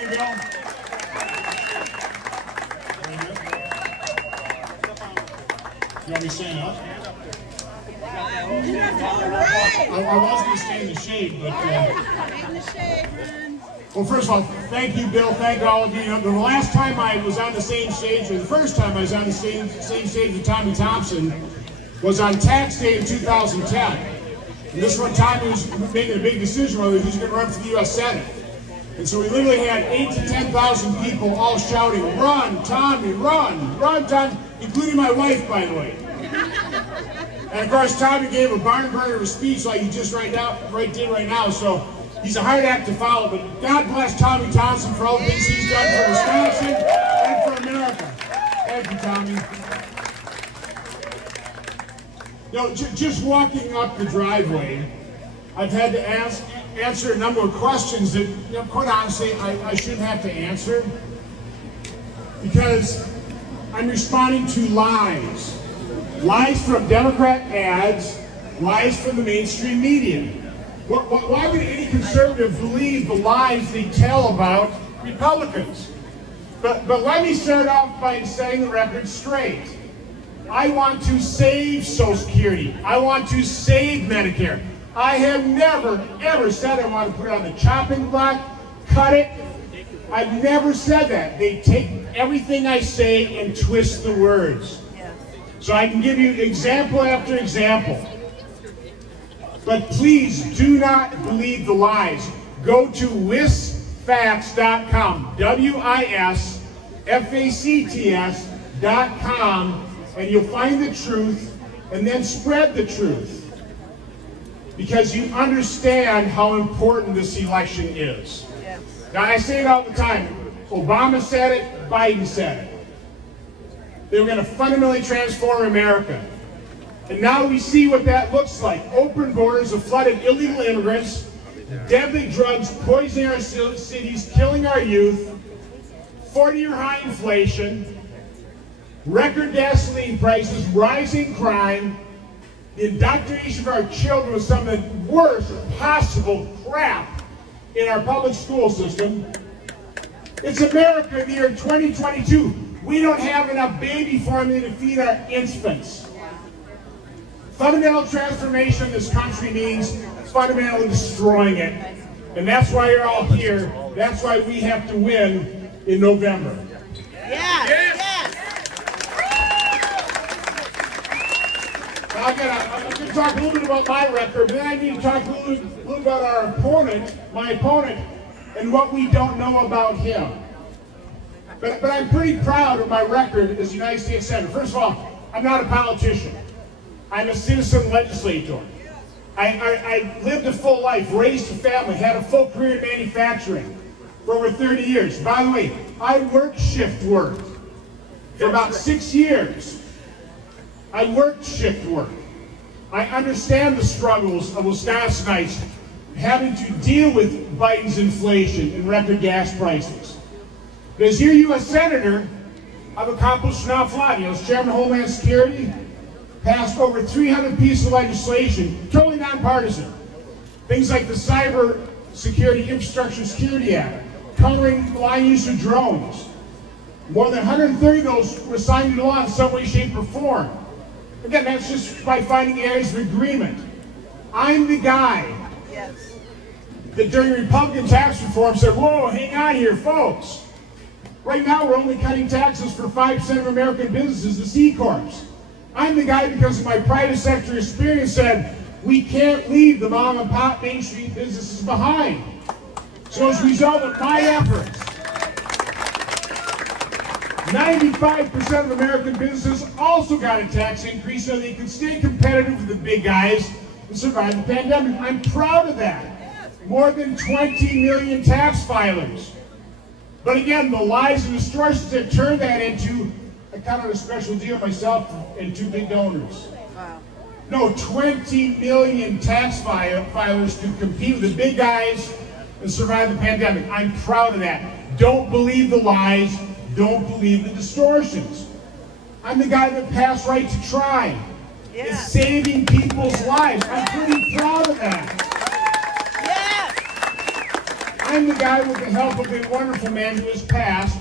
Thank you, Bill. You want me to stand up? I was going to stay in the shade, but... in the shade, Ron. Well, first of all, thank you, Bill. Thank all of you. The last time I was on the same stage, or the first time I was on the same stage with Tommy Thompson, was on tax day in 2010. And this one, Tommy was making a big decision whether he was going to run for the U.S. Senate. And so we literally had 8,000 to 10,000 people all shouting, "Run, Tommy, run, run, Tommy," including my wife, by the way. And of course, Tommy gave a barn burner of a speech like he just did right now. So he's a hard act to follow. But God bless Tommy Thompson for all the things he's done for Wisconsin and for America. Thank you, Tommy. You know, just walking up the driveway, I've had to answer a number of questions that, you know, quite honestly, I shouldn't have to answer, because I'm responding to lies. Lies from Democrat ads, lies from the mainstream media. Why would any conservative believe the lies they tell about Republicans? But let me start off by setting the record straight. I want to save Social Security. I want to save Medicare. I have never, ever said I want to put it on the chopping block, cut it. I've never said that. They take everything I say and twist the words. So I can give you example after example. But please do not believe the lies. Go to wisfacts.com, WISFACTS.com, and you'll find the truth, and then spread the truth. Because you understand how important this election is. Yes. Now, I say it all the time. Obama said it, Biden said it. They were going to fundamentally transform America. And now we see what that looks like. Open borders, a flood of illegal immigrants, deadly drugs poisoning our cities, killing our youth, 40-year high inflation, record gasoline prices, rising crime, the indoctrination of our children with some of the worst possible crap in our public school system. It's America in the year 2022. We don't have enough baby formula to feed our infants. Fundamental transformation of this country means fundamentally destroying it. And that's why you're all here. That's why we have to win in November. Yes. Yes. I'm going to talk a little bit about my record, but then I need to talk a little about our opponent, my opponent, and what we don't know about him. But I'm pretty proud of my record as a United States Senator. First of all, I'm not a politician. I'm a citizen legislator. I lived a full life, raised a family, had a full career in manufacturing for over 30 years. By the way, I worked shift work for about 6 years. I worked shift work. I understand the struggles of Wisconsinites having to deal with Biden's inflation and record gas prices. But as your U.S. Senator, I've accomplished an awful lot. As Chairman of Homeland Security, passed over 300 pieces of legislation, totally nonpartisan. Things like the Cyber Security Infrastructure Security Act, covering line use of drones. More than 130 of those were signed into law in some way, shape, or form. Again, that's just by finding areas of agreement. I'm the guy that during Republican tax reform said, whoa, hang on here, folks. Right now, we're only cutting taxes for 5% of American businesses, the C-Corps. I'm the guy, because of my private sector experience, said, we can't leave the mom and pop Main Street businesses behind. So as a result of my efforts, 95% of American businesses also got a tax increase so they could stay competitive with the big guys and survive the pandemic. I'm proud of that. More than 20 million tax filers. But again, the lies and distortions that turned that into, I counted a special deal myself and 2 big donors. Wow. No, 20 million tax filers to compete with the big guys and survive the pandemic. I'm proud of that. Don't believe the lies. Don't believe the distortions. I'm the guy that passed right to try. It's saving people's lives. I'm pretty proud of that. I'm the guy with the help of a wonderful man who has passed,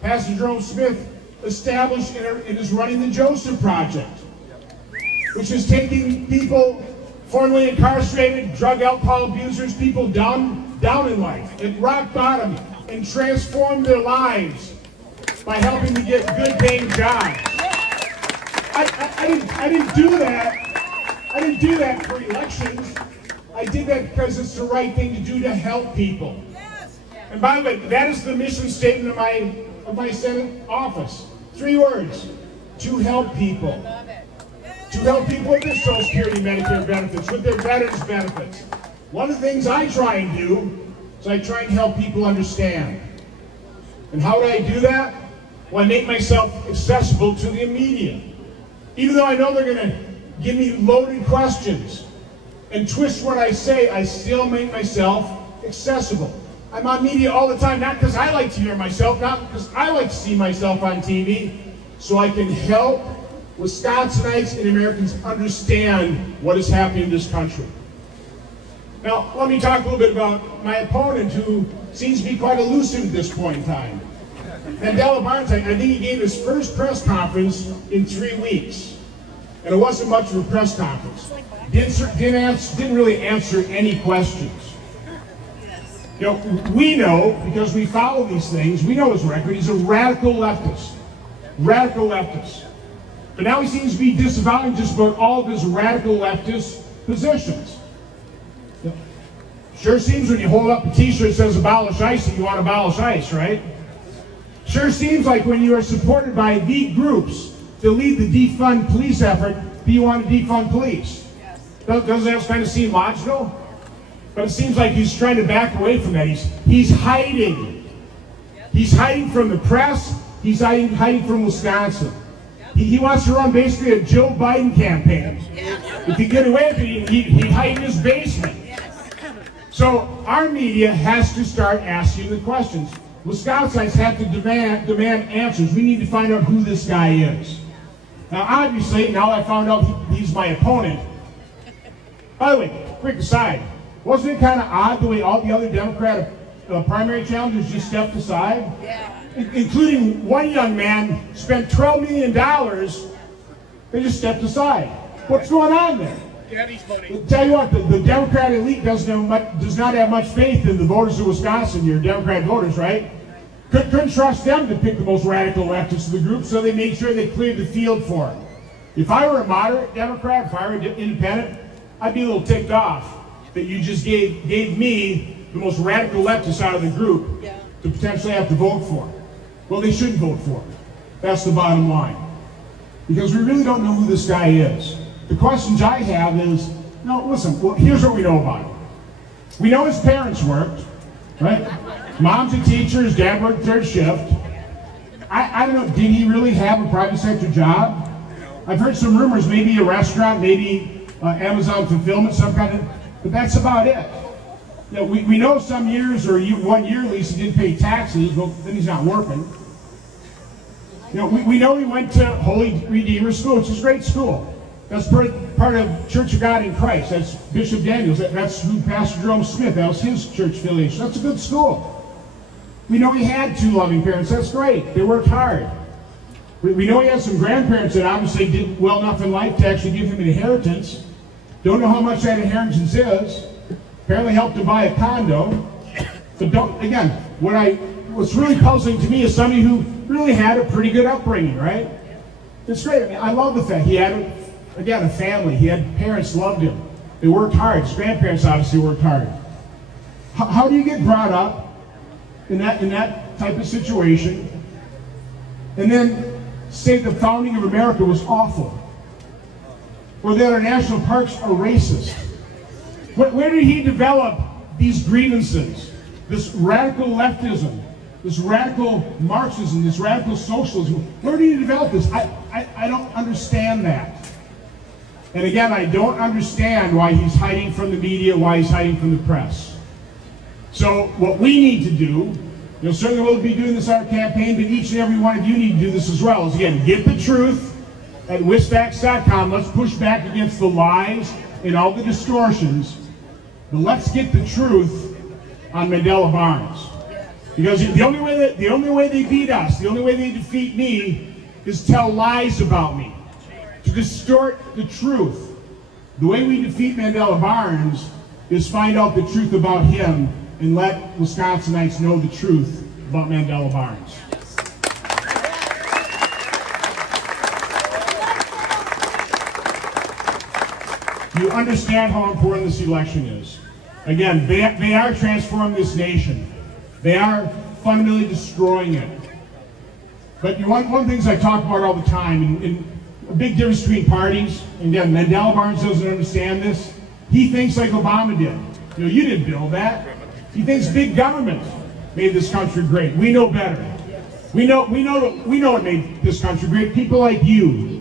Pastor Jerome Smith, established and is running the Joseph Project, which is taking people formerly incarcerated, drug alcohol abusers, people down in life, at rock bottom, and transform their lives by helping to get good paying jobs. I didn't do that. I didn't do that for elections. I did that because it's the right thing to do to help people. And by the way, that is the mission statement of my Senate office. 3 words: to help people. To help people with their Social Security, Medicare benefits, with their veterans benefits. One of the things I try and do is I try and help people understand. And how do I do that? Well, I make myself accessible to the media. Even though I know they're going to give me loaded questions and twist what I say, I still make myself accessible. I'm on media all the time, not because I like to hear myself, not because I like to see myself on TV, so I can help Wisconsinites and Americans understand what is happening in this country. Now, let me talk a little bit about my opponent, who seems to be quite elusive at this point in time. Mandela Barnes, I think he gave his first press conference in 3 weeks. And it wasn't much of a press conference. Didn't really answer any questions. You know, we know, because we follow these things, we know his record. He's a radical leftist. Radical leftist. But now he seems to be disavowing just about all of his radical leftist positions. Sure seems when you hold up a t-shirt that says abolish ICE, you want to abolish ICE, right? Sure seems like when you are supported by the groups to lead the defund police effort, that you want to defund police. Doesn't that kind of seem logical? But it seems like he's trying to back away from that. He's hiding. He's hiding from the press. He's hiding from Wisconsin. He wants to run basically a Joe Biden campaign. If he get away with it, he'd hide in his basement. So our media has to start asking the questions. Wisconsinites have to demand answers. We need to find out who this guy is. Now, obviously, now I found out he's my opponent. By the way, quick aside, wasn't it kind of odd the way all the other Democratic primary challengers just stepped aside? Yeah. Including one young man spent $12 million. They just stepped aside. What's going on there? Daddy's money. I'll tell you what, the Democrat elite does not have much faith in the voters of Wisconsin, your Democrat voters, right? Couldn't trust them to pick the most radical leftists of the group, so they made sure they cleared the field for him. If I were a moderate Democrat, if I were independent, I'd be a little ticked off that you just gave me the most radical leftist out of the group to potentially have to vote for. Well, they shouldn't vote for him. That's the bottom line. Because we really don't know who this guy is. The questions I have is, no, listen, well, here's what we know about him. We know his parents worked, right? Mom's a teacher, his dad worked third shift. I don't know, did he really have a private sector job? I've heard some rumors, maybe a restaurant, maybe Amazon fulfillment, some kind of, but that's about it. You know, we know some years, or 1 year at least, he didn't pay taxes, well, then he's not working. You know, we know he went to Holy Redeemer School, which is a great school. That's part of Church of God in Christ. That's Bishop Daniels. That's who Pastor Jerome Smith, that was his church affiliation. That's a good school. We know he had 2 loving parents. That's great. They worked hard. We know he had some grandparents that obviously did well enough in life to actually give him an inheritance. Don't know how much that inheritance is. Apparently helped him buy a condo. But again, what's really puzzling to me is somebody who really had a pretty good upbringing, right? It's great. I mean, I love the fact he had a family. He had parents loved him. They worked hard. His grandparents obviously worked hard. How do you get brought up in that type of situation and then say the founding of America was awful, or that our national parks are racist? Where did he develop these grievances, this radical leftism, this radical Marxism, this radical socialism? Where did he develop this? I don't understand that. And again, I don't understand why he's hiding from the media, why he's hiding from the press. So what we need to do, certainly we'll be doing this in our campaign, but each and every one of you need to do this as well, is again, get the truth at wisvax.com. Let's push back against the lies and all the distortions. But let's get the truth on Mandela Barnes. Because the only way they beat us, the only way they defeat me, is tell lies about me, to distort the truth. The way we defeat Mandela Barnes is find out the truth about him and let Wisconsinites know the truth about Mandela Barnes. You understand how important this election is. Again, they are transforming this nation. They are fundamentally destroying it. But one of the things I talk about all the time, and a big difference between parties, and again, Mandela Barnes doesn't understand this. He thinks like Obama did. You didn't build that. He thinks big government made this country great. We know better. We know what made this country great. People like you.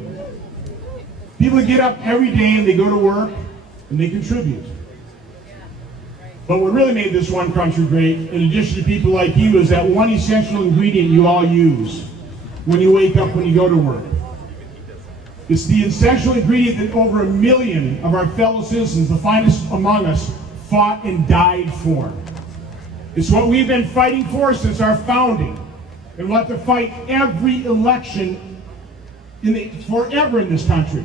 People that get up every day and they go to work and they contribute. But what really made this one country great, in addition to people like you, is that one essential ingredient you all use when you wake up, when you go to work. It's the essential ingredient that over 1 million of our fellow citizens, the finest among us, fought and died for. It's what we've been fighting for since our founding, and we'll have to fight every election forever in this country.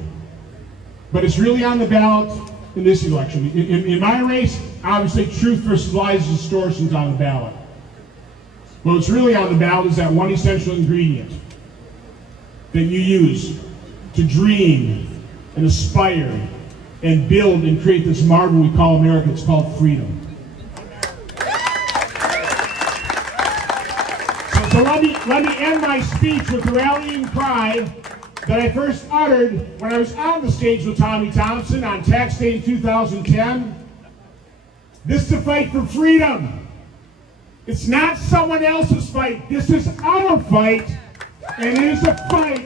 But it's really on the ballot in this election. In my race, obviously truth versus lies and distortions on the ballot. But what's really on the ballot is that one essential ingredient that you use to dream and aspire and build and create this marvel we call America. It's called freedom. So let me end my speech with the rallying cry that I first uttered when I was on the stage with Tommy Thompson on tax day in 2010. This is a fight for freedom. It's not someone else's fight. This is our fight, and it is a fight